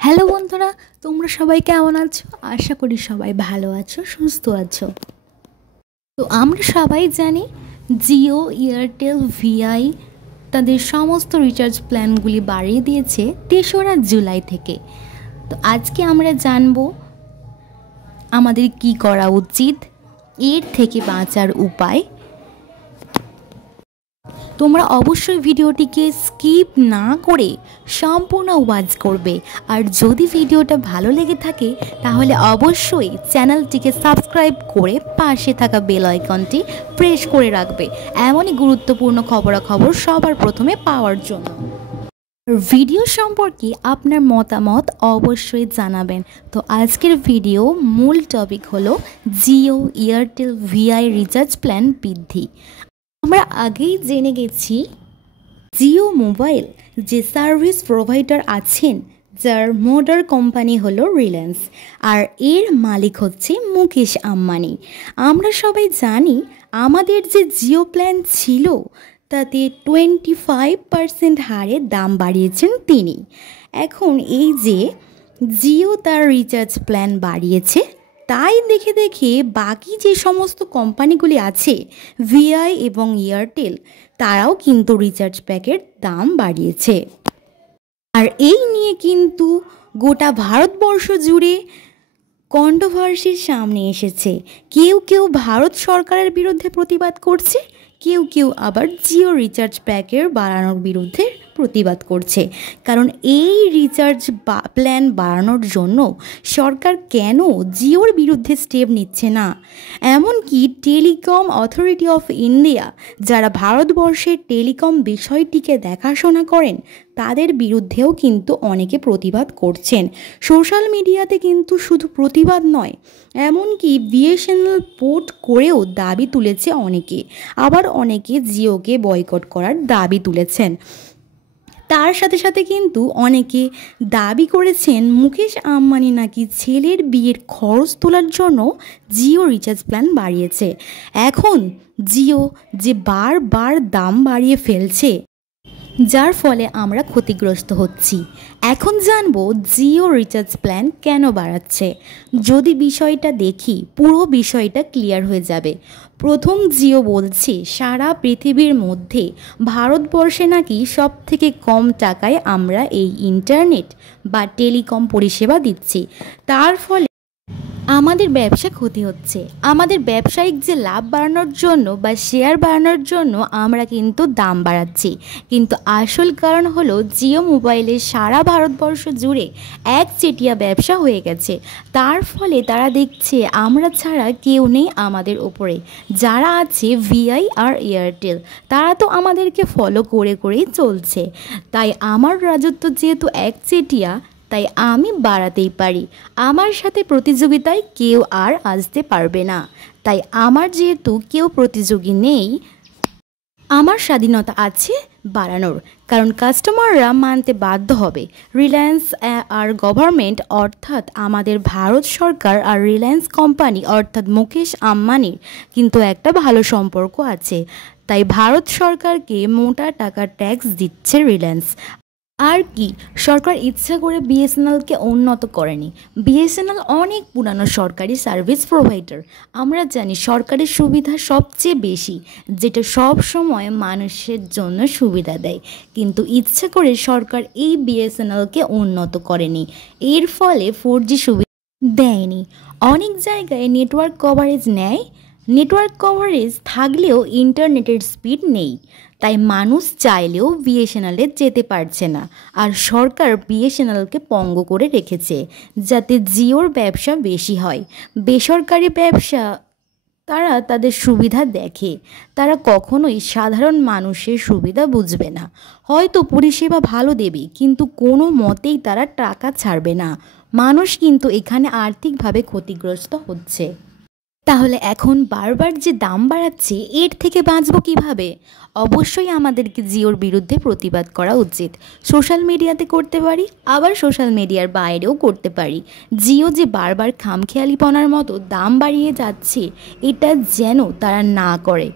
Hello বন্ধুরা, তোমরা সবাই কেমন আছো? আশা করি সবাই ভালো আছো, সুস্থ আছো। তো আমরা সবাই জানি জিও, এয়ারটেল, ভিআই তাদের সমস্ত রিচার্জ প্ল্যানগুলি বাড়িয়ে দিয়েছে ৩রা জুলাই থেকে। তো আজকে আমরা জানবো আমাদের কি করা উচিত, এর থেকে বাঁচার উপায়। তোমরা অবশ্যই ভিডিওটিকে স্কিপ না করে সম্পূর্ণ ওয়াচ করবে। আর যদি ভিডিওটা ভালো লেগে থাকে তাহলে অবশ্যই চ্যানেলটিকে সাবস্ক্রাইব করে পাশে থাকা বেল আইকনটি প্রেস করে রাখবে এমনই গুরুত্বপূর্ণ খবরাখবর সবার প্রথমে পাওয়ার জন্য। ভিডিও সম্পর্কে আপনার মতামত অবশ্যই জানাবেন। তো আজকের ভিডিও মূল টপিক হলো Jio, Airtel, VI recharge plan বৃদ্ধি। আমরা আগেই জেনে গেছি জিও মোবাইল যে সার্ভিস প্রোভাইডার আছেন, যার মোডার কোম্পানি হলো রিলায়েন্স, আর এর মালিক হচ্ছে মুকেশ আম্বানি। আমরা সবাই জানি আমাদের যে জিও প্ল্যান ছিল তাতে 25% হারে দাম বাড়িয়েছেন তিনি। এখন এই যে জিও তার রিচার্জ প্ল্যান বাড়িয়েছে, তাই দেখে দেখে বাকি যে সমস্ত কোম্পানিগুলি আছে ভিআই এবং এয়ারটেল, তারাও কিন্তু রিচার্জ প্যাকের দাম বাড়িয়েছে। আর এই নিয়ে কিন্তু গোটা ভারতবর্ষ জুড়ে কন্ট্রোভার্সির সামনে এসেছে। কেউ কেউ ভারত সরকারের বিরুদ্ধে প্রতিবাদ করছে, কেউ কেউ আবার জিও রিচার্জ প্যাকের বাড়ানোর বিরুদ্ধে প্রতিবাদ করছে। কারণ এই রিচার্জ প্ল্যান বাড়ানোর জন্য সরকার কেন জিওর বিরুদ্ধে স্টেপ নিচ্ছে না? এমনকি টেলিকম অথরিটি অফ ইন্ডিয়া, যারা ভারতবর্ষের টেলিকম বিষয়টিকে দেখাশোনা করেন, তাদের বিরুদ্ধেও কিন্তু অনেকে প্রতিবাদ করছেন। সোশ্যাল মিডিয়াতে কিন্তু শুধু প্রতিবাদ নয়, এমনকি বিএসএনএল পোর্ট করেও দাবি তুলেছে অনেকে। আবার অনেকে জিওকে বয়কট করার দাবি তুলেছেন। তার সাথে সাথে কিন্তু অনেকে দাবি করেছেন মুকেশ আম্বানি নাকি ছেলের বিয়ের খরচ তোলার জন্য জিও রিচার্জ প্ল্যান বাড়িয়েছে। এখন জিও যে বারবার দাম বাড়িয়ে ফেলছে, যার ফলে আমরা ক্ষতিগ্রস্ত হচ্ছি। এখন জানবো জিও রিচার্জ প্ল্যান কেন বাড়াচ্ছে। যদি বিষয়টা দেখি, পুরো বিষয়টা ক্লিয়ার হয়ে যাবে। প্রথম জিও বলছে সারা পৃথিবীর মধ্যে ভারতবর্ষে নাকি সব থেকে কম টাকায় আমরা এই ইন্টারনেট বা টেলিকম পরিষেবা দিচ্ছি। তার ফলে আমাদের ব্যবসা ক্ষতি হচ্ছে। আমাদের ব্যবসায়িক যে লাভ বাড়ানোর জন্য বা শেয়ার বাড়ানোর জন্য আমরা কিন্তু দাম বাড়াচ্ছি, কিন্তু আসল কারণ হলো জিও মোবাইলে সারা ভারতবর্ষ জুড়ে একচেটিয়া ব্যবসা হয়ে গেছে। তার ফলে তারা দেখছে আমরা ছাড়া কেউ নেই আমাদের ওপরে। যারা আছে ভিআই আর এয়ারটেল, তারা তো আমাদেরকে ফলো করে করেই চলছে। তাই আমার রাজত্ব যেহেতু একচেটিয়া, তাই আমি বাড়াতেই পারি। আমার সাথে প্রতিযোগিতায় কেউ আর আসতে পারবে না। তাই আমার যেহেতু কেউ প্রতিযোগী নেই, আমার স্বাধীনতা আছে বাড়ানোর। কারণ কাস্টমাররা মানতে বাধ্য হবে। রিলায়েন্স আর গভর্নমেন্ট অর্থাৎ আমাদের ভারত সরকার আর রিলায়েন্স কোম্পানি অর্থাৎ মুকেশ আম্বানির কিন্তু একটা ভালো সম্পর্ক আছে। তাই ভারত সরকারকে মোটা টাকার ট্যাক্স দিচ্ছে রিলায়েন্স। আর কি, সরকার ইচ্ছা করে বিএসএনএলকে উন্নত করেনি। বিএসএনএল অনেক পুরানো সরকারি সার্ভিস প্রোভাইডার। আমরা জানি সরকারের সুবিধা সবচেয়ে বেশি, যেটা সব সময় মানুষের জন্য সুবিধা দেয়। কিন্তু ইচ্ছা করে সরকার এই বিএসএনএলকে উন্নত করেনি। এর ফলে 4G সুবিধা দেয়নি। অনেক জায়গায় নেটওয়ার্ক কভারেজ নেয়, নেটওয়ার্ক কভারেজ থাকলেও ইন্টারনেটের স্পিড নেই। তাই মানুষ চাইলেও বিএসএনএলে যেতে পারছে না। আর সরকার বিএসএনএলকে পঙ্গ করে রেখেছে যাতে জিওর ব্যবসা বেশি হয়। বেসরকারি ব্যবসা তারা তাদের সুবিধা দেখে, তারা কখনোই সাধারণ মানুষের সুবিধা বুঝবে না। হয়তো পরিষেবা ভালো দেবে, কিন্তু কোনো মতেই তারা টাকা ছাড়বে না। মানুষ কিন্তু এখানে আর্থিকভাবে ক্ষতিগ্রস্ত হচ্ছে। তাহলে এখন বারবার যে দাম বাড়াচ্ছে, এর থেকে বাঁচবো কিভাবে? অবশ্যই আমাদেরকে জিওর বিরুদ্ধে প্রতিবাদ করা উচিত। সোশ্যাল মিডিয়াতে করতে পারি, আবার সোশ্যাল মিডিয়ার বাইরেও করতে পারি। জিও যে বারবার খামখেয়ালিপনার মতো দাম বাড়িয়ে যাচ্ছে, এটা যেন তারা না করে।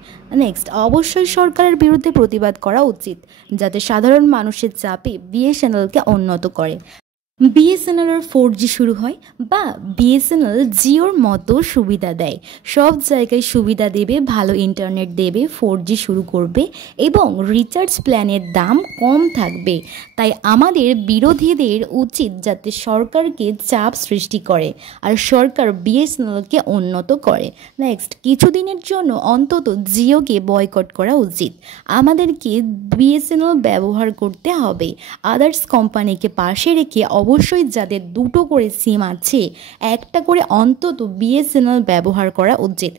নেক্সট, অবশ্যই সরকারের বিরুদ্ধে প্রতিবাদ করা উচিত, যাতে সাধারণ মানুষের চাপে বিএসএনএলকে উন্নত করে। বিএসএনএল এর 4G শুরু হয় বা বিএসএনএল জিওর মতো সুবিধা দেয়, সব জায়গায় সুবিধা দেবে, ভালো ইন্টারনেট দেবে, 4G শুরু করবে এবং রিচার্জ প্ল্যানের দাম কম থাকবে। তাই আমাদের বিরোধীদের উচিত যাতে সরকারকে চাপ সৃষ্টি করে আর সরকার বিএসএনএলকে উন্নত করে। নেক্সট, কিছুদিনের জন্য অন্তত জিওকে বয়কট করা উচিত। আমাদেরকে বিএসএনএল ব্যবহার করতে হবে, আদার্স কোম্পানিকে পাশে রেখে অবশ্যই যাদের দুটো করে সিম আছে একটা করে অন্তত বিএসএনএল ব্যবহার করা উচিত।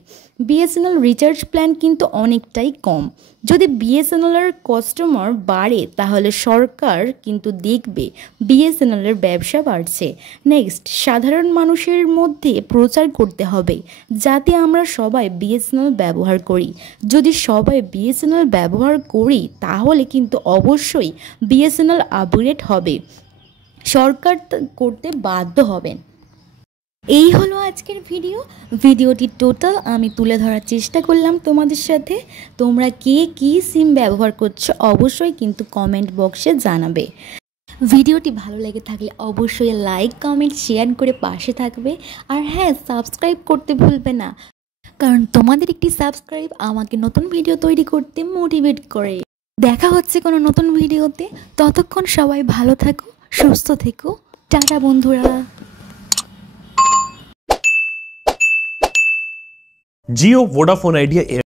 বিএসএনএল রিচার্জ প্ল্যান কিন্তু অনেকটাই কম। যদি বিএসএনএলের কাস্টমার বাড়ে তাহলে সরকার কিন্তু দেখবে বিএসএনএলের ব্যবসা বাড়ছে। নেক্সট, সাধারণ মানুষের মধ্যে প্রচার করতে হবে যাতে আমরা সবাই বিএসএনএল ব্যবহার করি। যদি সবাই বিএসএনএল ব্যবহার করি তাহলে কিন্তু অবশ্যই বিএসএনএল আপগ্রেড হবে, সরকার করতে বাধ্য হবেন। এই হলো আজকের ভিডিওটি টোটাল আমি তুলে ধরার চেষ্টা করলাম তোমাদের সাথে। তোমরা কে কী সিম ব্যবহার করছো অবশ্যই কিন্তু কমেন্ট বক্সে জানাবে। ভিডিওটি ভালো লেগে থাকলে অবশ্যই লাইক কমেন্ট শেয়ার করে পাশে থাকবে। আর হ্যাঁ, সাবস্ক্রাইব করতে ভুলবে না, কারণ তোমাদের একটি সাবস্ক্রাইব আমাকে নতুন ভিডিও তৈরি করতে মোটিভেট করে। দেখা হচ্ছে কোনো নতুন ভিডিওতে, ততক্ষণ সবাই ভালো থাকো, সুস্থ থেকো, টাটা বন্ধুরা। जियो, वोडाफोन आइडिया